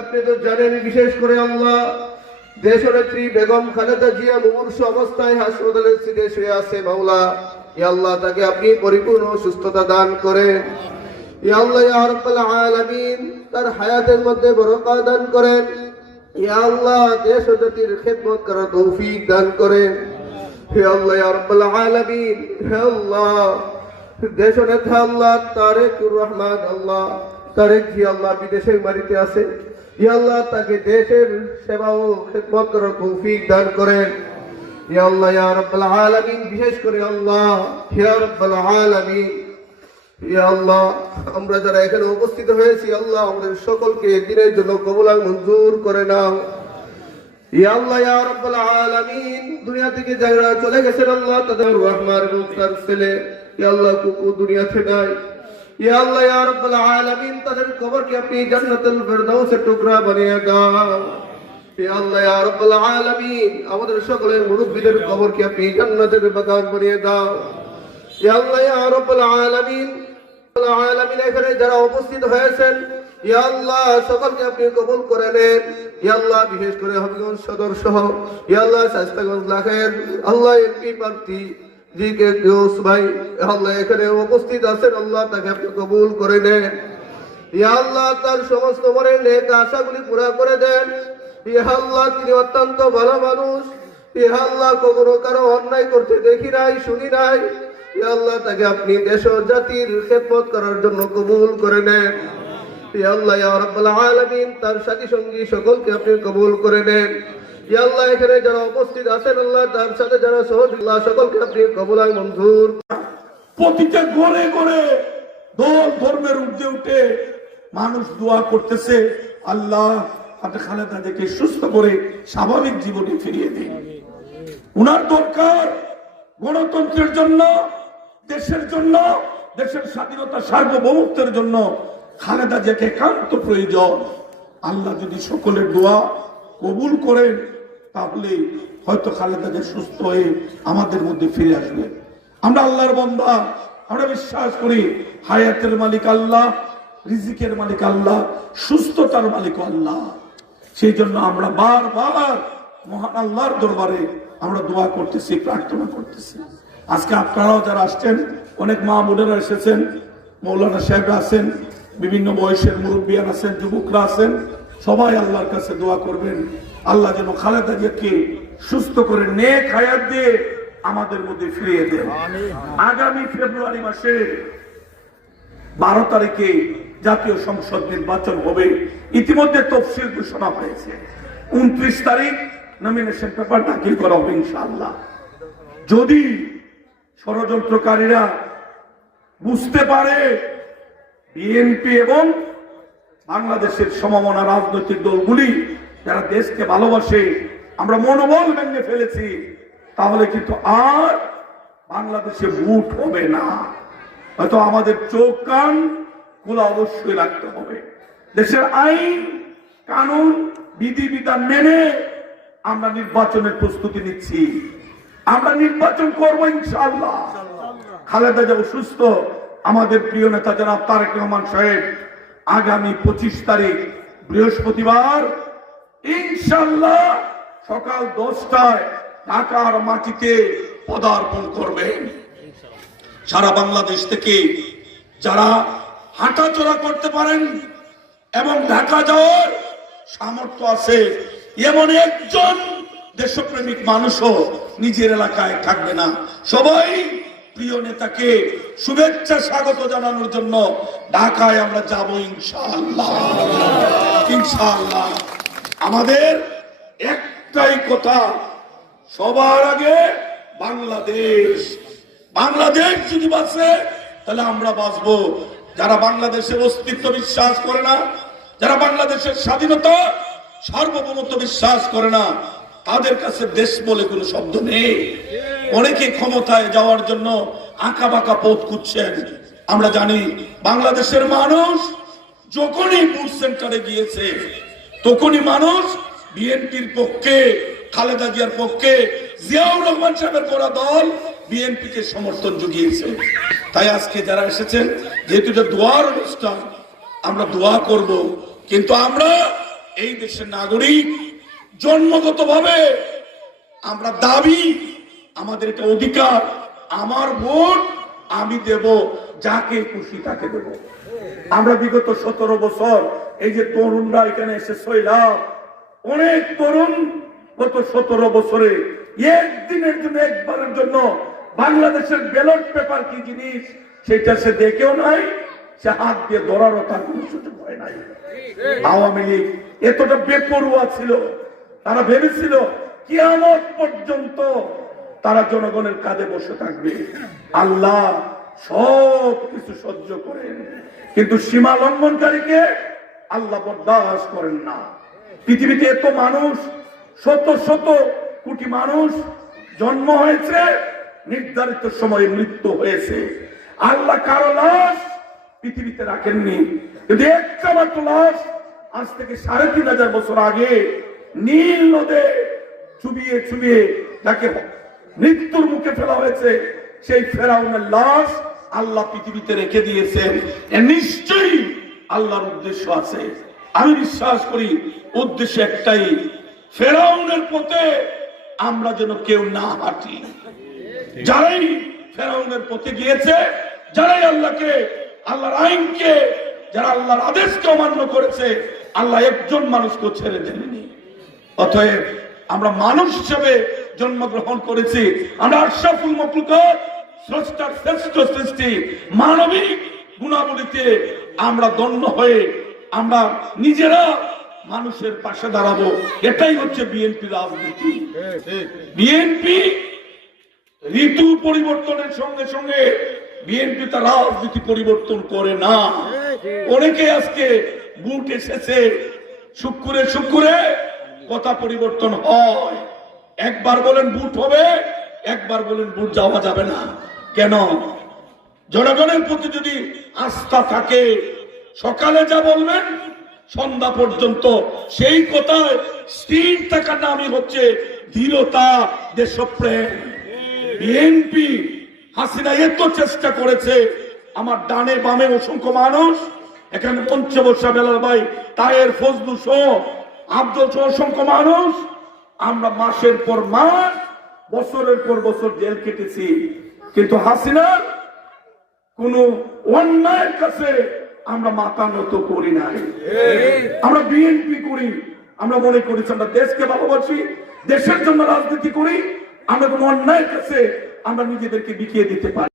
আপনি তো জানেন বিশেষ করে আল্লাহ দেশনেত্রী বেগম খালেদা জিয়া মুমূর্ষু অবস্থায় হাসপাতালের সিটে শুয়ে আছে মাওলা। ইয়া আল্লাহ তাকে আপনি পরিপূর্ণ সুস্থতা দান করেন। ইয়া আল্লাহ ইয়া রাব্বাল আলামিন তার হায়াতের মধ্যে বরকত দান করেন। ইয়া আল্লাহ দেশ ও জাতির খিদমত করার তৌফিক দান করেন। হে আল্লাহ ইয়া রাব্বাল আলামিন, হে আল্লাহ দেশনেতা আল্লাহ তারেকুর রহমান আল্লাহ তারেক জি আল্লাহ বিদেশের বাড়িতে আছে। ইয়া আল্লাহ তাকে দেশের সেবা ও খিদমত করার তৌফিক দান করেন। ইয়া আল্লাহ ইয়া রাব্বাল আলামিন বিশেষ করে আল্লাহ ইয়া রাব্বাল আলামিন, ইয়া আল্লাহ আমরা যারা এখানে উপস্থিত হয়েছি আল্লাহ আমাদের সকলকে দিনের জন্য কবুল আর মঞ্জুর করে নাও। ইয়া আল্লাহ ইয়া রাব্বাল আলামিন দুনিয়া থেকে যারা চলে গেছেন আল্লাহ তাদের রহমান এবং তার ছেলে ইয়া আল্লাহ কুকু দুনিয়াতে নাই। ইয়া আল্লাহ ইয়া রাব্বাল আলামিন তাদের কবরকে আপনি জান্নাতুল ফেরদাউসের টুকরা বানিয়ে দাও। ইয়া আল্লাহ ইয়া রাব্বাল আলামিন আমাদের সকলের মুরব্বিদের কবরকে আপনি জান্নাতের বাগান বানিয়ে দাও। ইয়া আল্লাহ ইয়া রাব্বাল আলামিন এখানে যারা উপস্থিত হয়েছেন ইয়া আল্লাহ সকলকে আপনি কবুল করে নেন। ইয়া আল্লাহ বিশেষ করে হবিগঞ্জ সদর সহ ইয়া আল্লাহ শাস্তাগঞ্জ লাখের আল্লাহ এমপি প্রার্থী জি কে ঘোষ ভাই আল্লাহ এখানে উপস্থিত আছেন আল্লাহ তাকে আপনি কবুল করে নেন। ইয়া আল্লাহ তার সমস্ত মনের নেক আশাগুলি পুরা করে দেন। ইয়া আল্লাহ তিনি অত্যন্ত ভালো মানুষ। ইয়া আল্লাহ কখনো কারো অন্যায় করতে দেখি নাই শুনি নাই। ইয়া আল্লাহ তাকে আপনি দেশ ও জাতির খেদমত করার জন্য কবুল করে নেন। ইয়া আল্লাহ ইয়া রাব্বাল আলামিন তার সাথী সঙ্গী সকলকে আপনি কবুল করে নেন। ইয়া আল্লাহ এখানে যারা উপস্থিত আছেন আল্লাহ তার সাথে যারা সহযোগী আল্লাহ সকলকে আপনি কবুল আর মঞ্জুর। প্রতিটা ঘরে ঘরে দল ধর্মের ঊর্ধ্বে উঠে মানুষ দোয়া করতেছে আল্লাহ আপনি খালেদা জিয়াকে সুস্থ করে স্বাভাবিক জীবনে ফিরিয়ে দিন। উনার দরকার গণতন্ত্রের জন্য, দেশের জন্য, দেশের স্বাধীনতা সার্বভৌমত্বের জন্য খালেদা জিয়াকে একান্ত প্রয়োজন। আল্লাহ যদি সকলের দোয়া কবুল করেন তাহলে হয়তো খালেদা জিয়া সুস্থ হয়ে আমাদের মধ্যে ফিরে আসবে। আমরা আল্লাহর বান্দা, আমরা বিশ্বাস করি হায়াতের মালিক আল্লাহ, রিজিকের মালিক আল্লাহ, সুস্থতার মালিক আল্লাহ। সেই জন্য আমরা বারবার মহান আল্লাহর দরবারে আমরা দোয়া করতেছি, প্রার্থনা করতেছি। আজকে আপনারাও যারা আসছেন, অনেক মা বোনেরা এসেছেন, মৌলানা সাহেবরা আছেন, বিভিন্ন বয়সের মুরব্বিয়ান আছেন, যুবকরা আছেন, সবাই আল্লাহর কাছে দোয়া করবেন আল্লাহ যেন খালেদা জিয়াকে সুস্থ করে নেক হায়াত দিয়ে আমাদের মধ্যে ফিরিয়ে দেন। আগামী ফেব্রুয়ারি মাসে 12 তারিখে জাতীয় সংসদ নির্বাচন হবে। ইতিমধ্যে তফসিল ঘোষণা হয়েছে। 29 তারিখ নমিনেশন পেপার দাখিল করা হবে ইনশাআল্লাহ। যদি ষড়যন্ত্রকারীরা বুঝতে পারে বিএনপি এবং বাংলাদেশের সমমনা রাজনৈতিক দলগুলি যারা দেশকে ভালোবাসে আমরা মনোবল ভেঙে ফেলেছি, তাহলে কিন্তু আর বাংলাদেশে ভোট হবে না। হয়তো আমাদের চোখ কান খোলা অবশ্যই রাখতে হবে। দেশের আইন কানুন বিধিবিধান মেনে আমরা নির্বাচনের প্রস্তুতি নিচ্ছি। আমরা নির্বাচন করব ইনশাআল্লাহ। খালেদা জিয়া সুস্থ, আমাদের প্রিয় নেতা জনাব তারেক রহমান সাহেব আগামী 25 তারিখ বৃহস্পতিবার ইনশাআল্লাহ সকাল 10টায় ঢাকার মাটিতে পদার্পণ করবেন। সারা বাংলাদেশ থেকে যারা হাঁটাচলা করতে পারেন এবং ঢাকা যাওয়ার সামর্থ্য আছে এমন একজন দেশপ্রেমিক মানুষও নিজের এলাকায় থাকবে না। সবাই প্রিয় নেতাকে শুভেচ্ছা স্বাগত জানানোর জন্য ঢাকায় আমরা যাব ইনশাআল্লাহ। ইনশাআল্লাহ আমাদের একটাই কথা, সবার আগে বাংলাদেশ। বাংলাদেশ যদি বাঁচে তাহলে আমরা বাঁচবো। যারা বাংলাদেশের অস্তিত্ব বিশ্বাস করে না, যারা বাংলাদেশের স্বাধীনতা সার্বভৌমত্ব বিশ্বাস করে না, তাদের কাছে দেশ বলে কোনো শব্দ নেই। অনেকে ক্ষমতায় যাওয়ার জন্য আঁকা বাঁকা পথ খুঁজছেন। আমরা জানি বাংলাদেশের মানুষ যখনই বুথ সেন্টারে গিয়েছে তখনই মানুষ বিএনপির পক্ষে, খালেদা জিয়ার পক্ষে, জিয়াউর রহমান সাহেবের করা দল বিএনপিকে সমর্থন জুগিয়েছে। তাই আজকে যারা এসেছেন, যেহেতু এটা দোয়ার অনুষ্ঠান, আমরা দোয়া করব, কিন্তু আমরা এই দেশের নাগরিক, জন্মগতভাবে আমরা দাবি, আমাদের এটা অধিকার, আমার ভোট আমি দেব, যাকে খুশি তাকে দেব। আমরা বিগত 17 বছর এই যে তরুণরা এখানে এসে সইলাম, অনেক তরুণ গত 17 বছরে একদিনের জন্য, একবারের জন্য বাংলাদেশের ব্যালট পেপার কি জিনিস সেটা সে দেখেও নাই, সে হাত দিয়ে ধরারও তার কোনো সুযোগ হয় নাই। আওয়ামী লীগ এতটা বেপরোয়া ছিল, তারা ভেবেছিল কিয়ামত পর্যন্ত তারা জনগণের কাঁধে বসে থাকবে। আল্লাহ সব কিছু সহ্য করেন, কিন্তু সীমা লঙ্ঘনকারীকে আল্লাহ বরদাস্ত করেন না। পৃথিবীতে এত মানুষ, শত শত কোটি মানুষ জন্ম হয়েছে, নির্ধারিত সময়ে মৃত্যু হয়েছে। আল্লাহ কারো লাশ পৃথিবীতে রাখেননি, কিন্তু একটা মাত্র লাশ আজ থেকে 3500 বছর আগে নীল নদে চুবিয়ে চুবিয়ে তাকে মৃত্যুর মুখে ফেলা হয়েছে। সেই ফেরাউনের লাশ আল্লাহ পৃথিবীতে রেখে দিয়েছেন, নিশ্চয়ই আল্লাহর উদ্দেশ্য আছে। আমি বিশ্বাস করি উদ্দেশ্য একটাই, ফেরাউনের পথে আমরা যেন কেউ না হাঁটি। যারাই ফেরাউনের পথে গিয়েছে, যারাই আল্লাহকে, আল্লাহর আইনকে, যারা আল্লাহর আদেশকে অমান্য করেছে, আল্লাহ একজন মানুষকে ছেড়ে দেননি। অতএব আমরা মানুষ হিসেবে জন্মগ্রহণ করেছি, আমরা আশরাফুল মাখলুকাত, স্রষ্টার শ্রেষ্ঠ সৃষ্টি, মানবিক গুণাবলীতে আমরা ধন্য হয়ে আমরা নিজেরা মানুষের পাশে দাঁড়াবো। এটাই হচ্ছে বিএনপি রাজনীতি। বিএনপি ঋতু পরিবর্তনের সঙ্গে সঙ্গে বিএনপি তার রাজনীতি পরিবর্তন করে না। অনেকে আজকে বুট এসেছে, শুক্রে শুক্রে কথা পরিবর্তন হয়। একবার বলেন বুট হবে, একবার বলেন বুট যাওয়া যাবে না। কেন? জনগণের প্রতি যদি আস্থা থাকে, সকালে যা বলবেন সন্ধ্যা পর্যন্ত সেই কথায় স্থির থাকার নামই হচ্ছে দৃঢ়তা, দেশপ্রেম। বিএনপি হাসিনা এত চেষ্টা করেছে, আমার ডানে বামে অসংখ্য মানুষ, এখানে পঞ্চবর্ষা বেলাল ভাই, তায়ের ফজলু সহ আব্দুল সহ অসংখ্য মানুষ, আমরা মাসের পর মাস, বছরের পর বছর জেল কেটেছি, কিন্তু হাসিনার কোন অন্যায়ের কাছে আমরা মাথা নত করি নাই। আমরা বিএনপি করি, আমরা মনে করেছি আমরা দেশকে ভালোবাসি, দেশের জন্য রাজনীতি করি, আমরা কোন অন্যায়ের কাছে আমরা নিজেদেরকে বিকিয়ে দিতে পারি।